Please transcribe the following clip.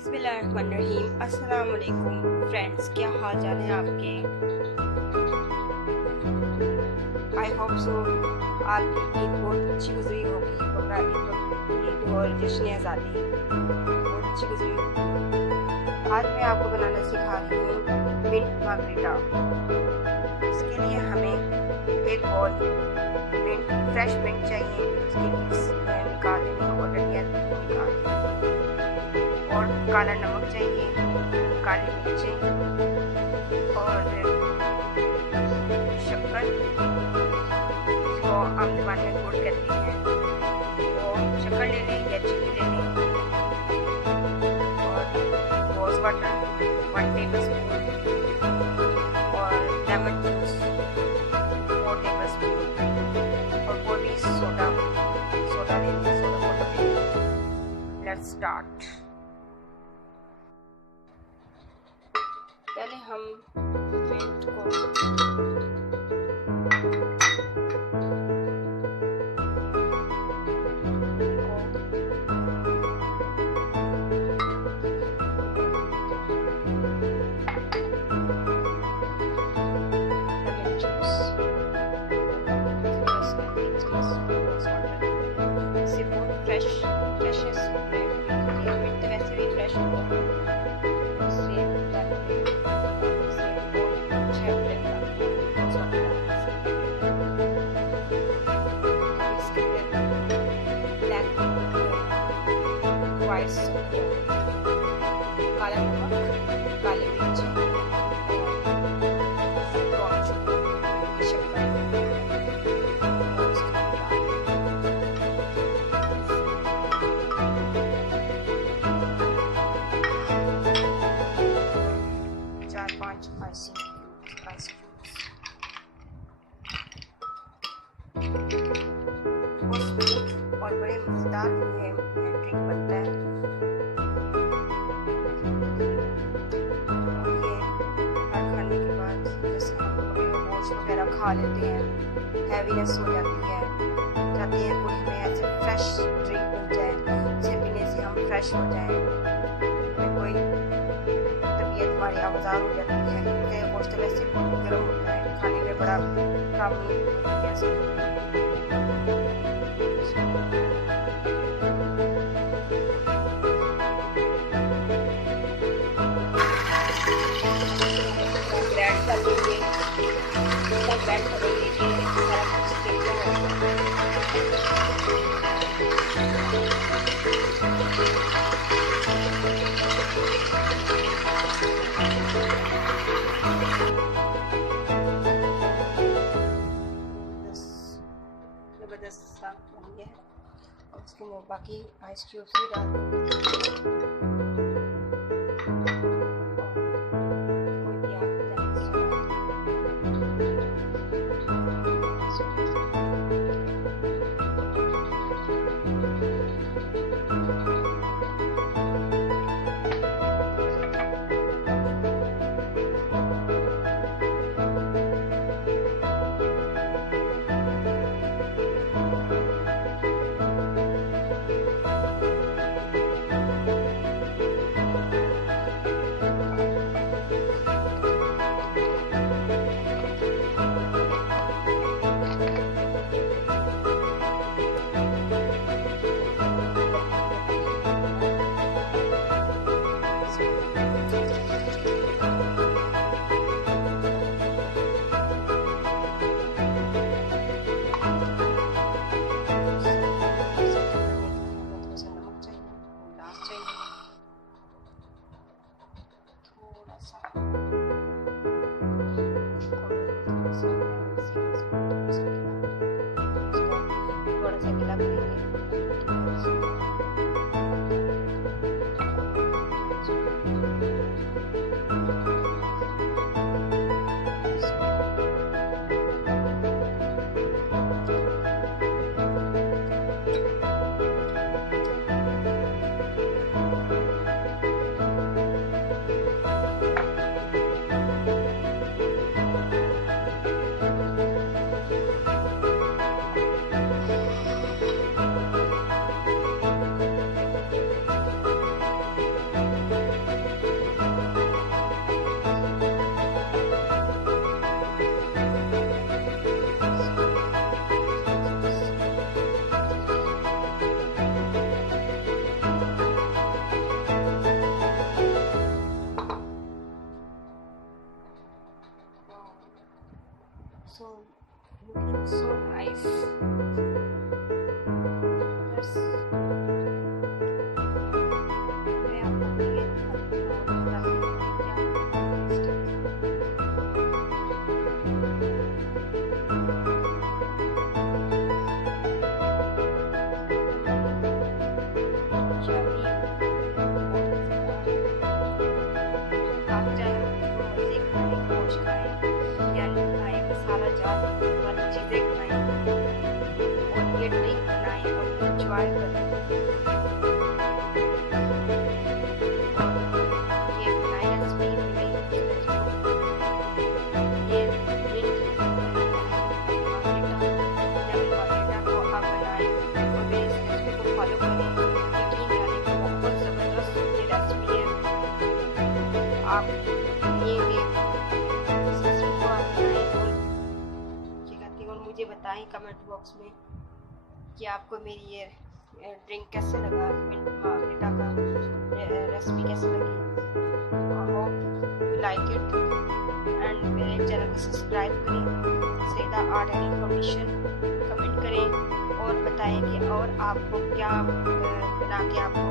बिस्मिल्लाहिर्रहमानिर्रहीम। अस्सलाम वालेकुम फ्रेंड्स, क्या हाल चाल है आपके? आई होप सो आपकी ईद बहुत अच्छी गुजरी होगी। बकरा ईद और जश्न आज़ादी बहुत अच्छी गुजरी होगी। आज मैं आपको बनाना सिखा रही हूँ मिंट मार्गरीटा। इसके लिए हमें एक बॉल मिंट, फ्रेश मिंट चाहिए। उसकी लीव्स निकाल लेंगे और डंडियाँ निकाल, और काला नमक चाहिए, काली मिर्चें और शक्कर, जिसको आम ज़बान में गुड़ कहते हैं, वो शक्कर ले लें या चीनी ले लें। और रोज़ वाटर 1 टेबल स्पून और लेमन जूस 4 टेबल स्पून और थोड़ी सोडा ले लें, सोडा वाटर ले लें। Let's start. पहले हम मिंट को काला नमक, काली मिर्च, शक्कर, चार पाँच आइस क्यूब्स। बहुत स्वीट और बड़े मज़ेदार ये ड्रिंक बनता है। वगैरह खा लेते हैं, हैवीनेस हो जाती है, चाहते हैं कोई हमें ऐसे फ्रेश ड्रिंक मिल जाए जिसे पीने से हम फ्रेश हो जाएं। कोई तबीयत हमारी आवाज़ार हो जाती है क्योंकि गोश्त वैसे बहुत गर्म होता है, खाने में बड़ा प्रॉब्लम होती है। बैठ करेंगे कि सारा कुछ देखना ज़बरदस्त साफ बन गया है। और उसके अंदर बाकी आइस क्यूब्स भी डाल देंगे। मज़ेदार वाली चीज़ें खाएं और ये ड्रिंक बनाएं और इंजॉय करें। और ये बनाई रेसिपी मेरी ये ड्रिंक मार्गरीटा को आप बनाएं और मेरी इस रेसिपी को फॉलो करें। यकीन जाने की बहुत ज़बरदस्त ये रेसिपी है। आप और मुझे बताएं कमेंट बॉक्स में कि आपको मेरी ये ड्रिंक कैसे लगा, मिंट मार्गरीटा का रेसिपी कैसे लगी। I hope you like it and मेरे चैनल को सब्सक्राइब करें। सीधा आर्ट एंड इंफॉर्मेशन कमेंट करें और बताएं कि और आपको क्या बना के आपको